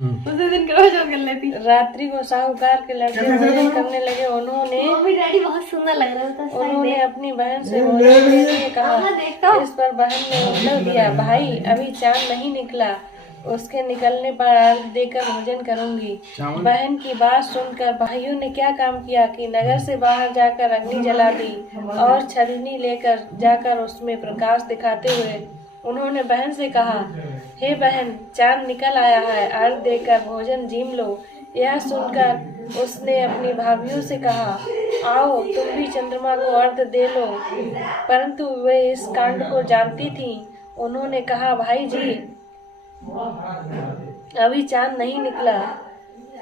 दूसरे दिन रोज वो कर लेती। रात्रि को साहूकार के लड़के भोजन करने लगे। मम्मी डैडी बहुत सुंदर लग रहा था। उन्होंने अपनी बहन से भोजन के लिए कहा। इस पर बहन ने उत्तर दिया, भाई अभी चांद नहीं निकला, उसके निकलने पर अर्घ देकर भोजन करूंगी। बहन की बात सुनकर भाइयों ने क्या काम किया कि नगर से बाहर जाकर अग्नि जला दी और छलनी लेकर जाकर उसमें प्रकाश दिखाते हुए उन्होंने बहन से कहा, हे बहन, चांद निकल आया है, अर्घ देकर भोजन जीम लो। यह सुनकर उसने अपनी भाभीियों से कहा, आओ तुम भी चंद्रमा को अर्घ दे लो। परंतु वे इस कांड को जानती थीं। उन्होंने कहा, भाई जी अभी चांद नहीं निकला,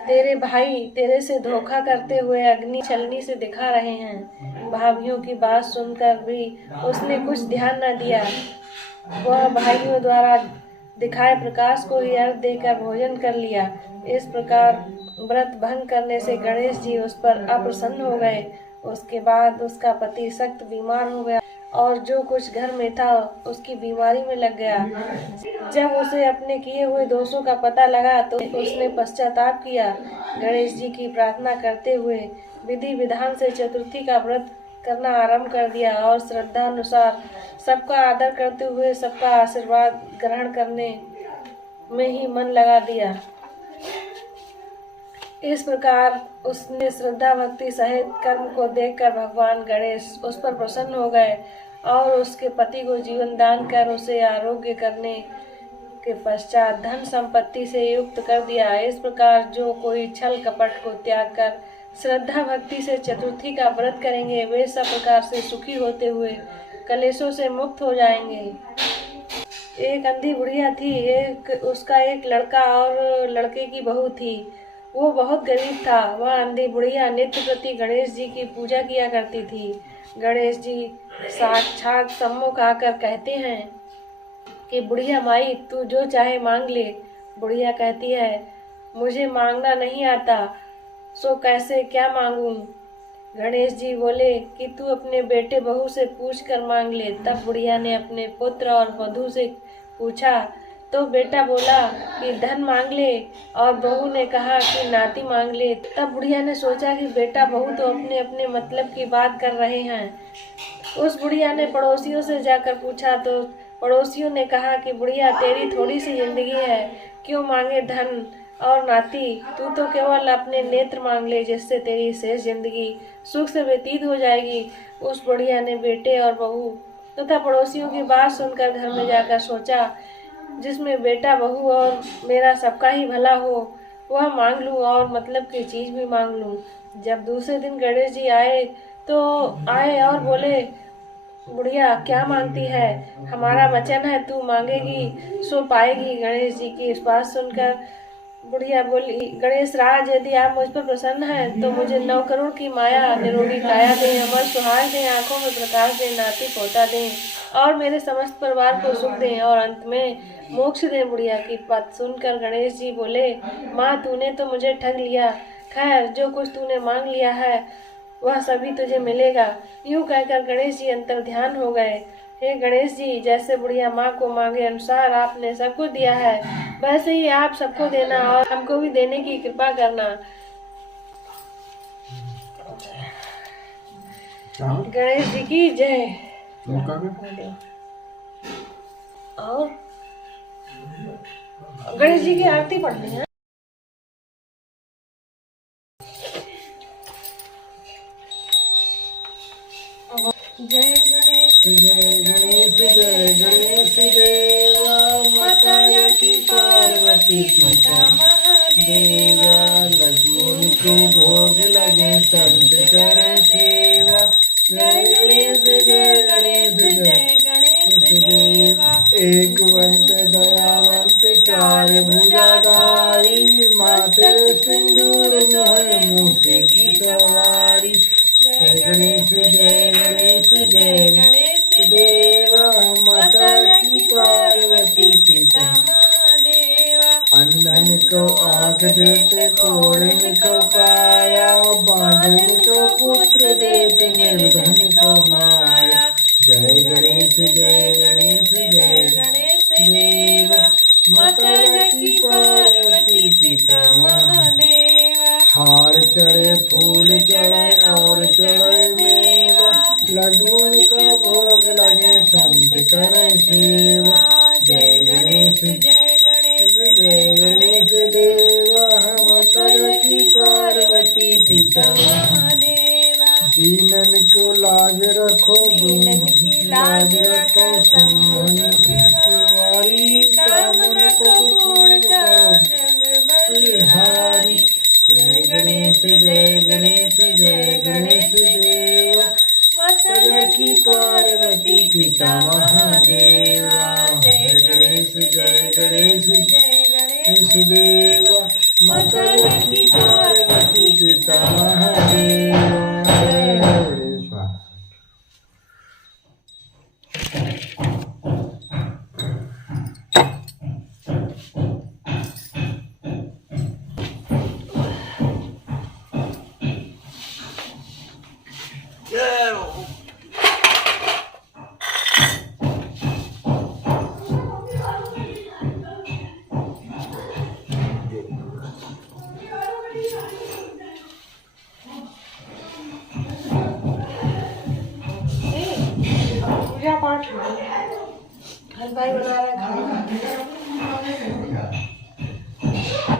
तेरे भाई तेरे से धोखा करते हुए अग्नि छलनी से दिखा रहे हैं। भाभीियों की बात सुनकर भी उसने कुछ ध्यान न दिया। वह भाइयों द्वारा दिखाए प्रकाश को ही अर्घ देकर भोजन कर लिया। इस प्रकार व्रत भंग करने से गणेश जी उस पर अप्रसन्न हो गए। उसके बाद उसका पति सख्त बीमार हो गया और जो कुछ घर में था उसकी बीमारी में लग गया। जब उसे अपने किए हुए दोषों का पता लगा तो उसने पश्चाताप किया। गणेश जी की प्रार्थना करते हुए विधि विधान से चतुर्थी का व्रत करना आरंभ कर दिया और श्रद्धा अनुसार सबका आदर करते हुए सबका आशीर्वाद ग्रहण करने में ही मन लगा दिया। इस प्रकार उसने श्रद्धा भक्ति सहित कर्म को देखकर भगवान गणेश उस पर प्रसन्न हो गए और उसके पति को जीवन दान कर उसे आरोग्य करने के पश्चात धन संपत्ति से युक्त कर दिया। इस प्रकार जो कोई छल कपट को त्याग कर श्रद्धा भक्ति से चतुर्थी का व्रत करेंगे वे सब प्रकार से सुखी होते हुए कलेशों से मुक्त हो जाएंगे। एक अंधी बुढ़िया थी। उसका एक लड़का और लड़के की बहू थी। वो बहुत गरीब था। वह अंधी बुढ़िया नित्य प्रति गणेश जी की पूजा किया करती थी। गणेश जी साक्षात सम्मुख आकर कहते हैं कि बुढ़िया माई तू जो चाहे मांग ले। बुढ़िया कहती है, मुझे मांगना नहीं आता, सो कैसे क्या मांगूं। गणेश जी बोले कि तू अपने बेटे बहू से पूछ कर मांग ले। तब बुढ़िया ने अपने पुत्र और वधू से पूछा तो बेटा बोला कि धन मांग ले और बहू ने कहा कि नाती मांग ले। तब बुढ़िया ने सोचा कि बेटा बहू तो अपने अपने मतलब की बात कर रहे हैं। उस बुढ़िया ने पड़ोसियों से जाकर पूछा तो पड़ोसियों ने कहा कि बुढ़िया तेरी थोड़ी सी जिंदगी है, क्यों मांगे धन और नाती, तू तो केवल अपने नेत्र मांग ले जिससे तेरी शेष जिंदगी सुख से व्यतीत हो जाएगी। उस बुढ़िया ने बेटे और बहू तथा पड़ोसियों की बात सुनकर घर में जाकर सोचा जिसमें बेटा बहू और मेरा सबका ही भला हो वह मांग लूं और मतलब की चीज भी मांग लूं। जब दूसरे दिन गणेश जी आए और बोले, बुढ़िया क्या मांगती है, हमारा वचन है तू मांगेगी सो पाएगी। गणेश जी की इस बात सुनकर बुढ़िया बोली, गणेश राज यदि आप मुझ पर प्रसन्न हैं तो मुझे 9 करोड़ की माया, निरोगी काया दें, अमर सुहाग दें, आंखों में प्रकाश दें, नाती पोता दें और मेरे समस्त परिवार को सुख दें और अंत में मोक्ष दें। बुढ़िया की बात सुनकर गणेश जी बोले, माँ तूने तो मुझे ठग लिया, खैर जो कुछ तूने मांग लिया है वह सभी तुझे मिलेगा। यूं कहकर गणेश जी अंतर ध्यान हो गए। हे गणेश जी, जैसे बुढ़िया माँ को मांगे अनुसार आपने सबको दिया है वैसे ही आप सबको देना और हमको भी देने की कृपा करना। गणेश जी की जय। और गणेश जी की आरती पढ़ते हैं। जय गणेश जय गणेश जय गणेश देवा, माता की पार्वती पिता महादेवा, लक्ष्मण को भोग लगे संत कर सेवा। जय गणेश जय गणेश जय गणेश देवा, एक वंत दयावंत चार भुजाधारी, माथे सिंदूर मोहर मूसे की सवारी। जय गणेश जय गणेश जय गणेश देवा, माता की पार्वती पिता महादेवा, अंधन को आँख देते, कोढ़न को काया, बांझन को पुत्र देते, निर्धन को माया। जय गणेश जय गणेश जय गणेश देवा, माता की पार्वती फूल चढ़े और चढ़े मेवा, लड्डुओं का भोग लगे संत करें सेवा। जय गणेश जय गणेश जय गणेश देवा, माता की पार्वती पिता महादेवा। दीनन को लाज रखो, दीनन की लाज रखो, सम्मन वारी कामना को पूर्ण करो जग बलिहारी। जय गणेश जय गणेश जय गणेश देवा, माता की पार्वती पिता महादेवा। जय गणेश जय गणेश जय गणेश देवा, माता की पार्वती पिता महादेवा। जय गणेश। पूजा पाठ हलवाई बना रहे हैं खाना।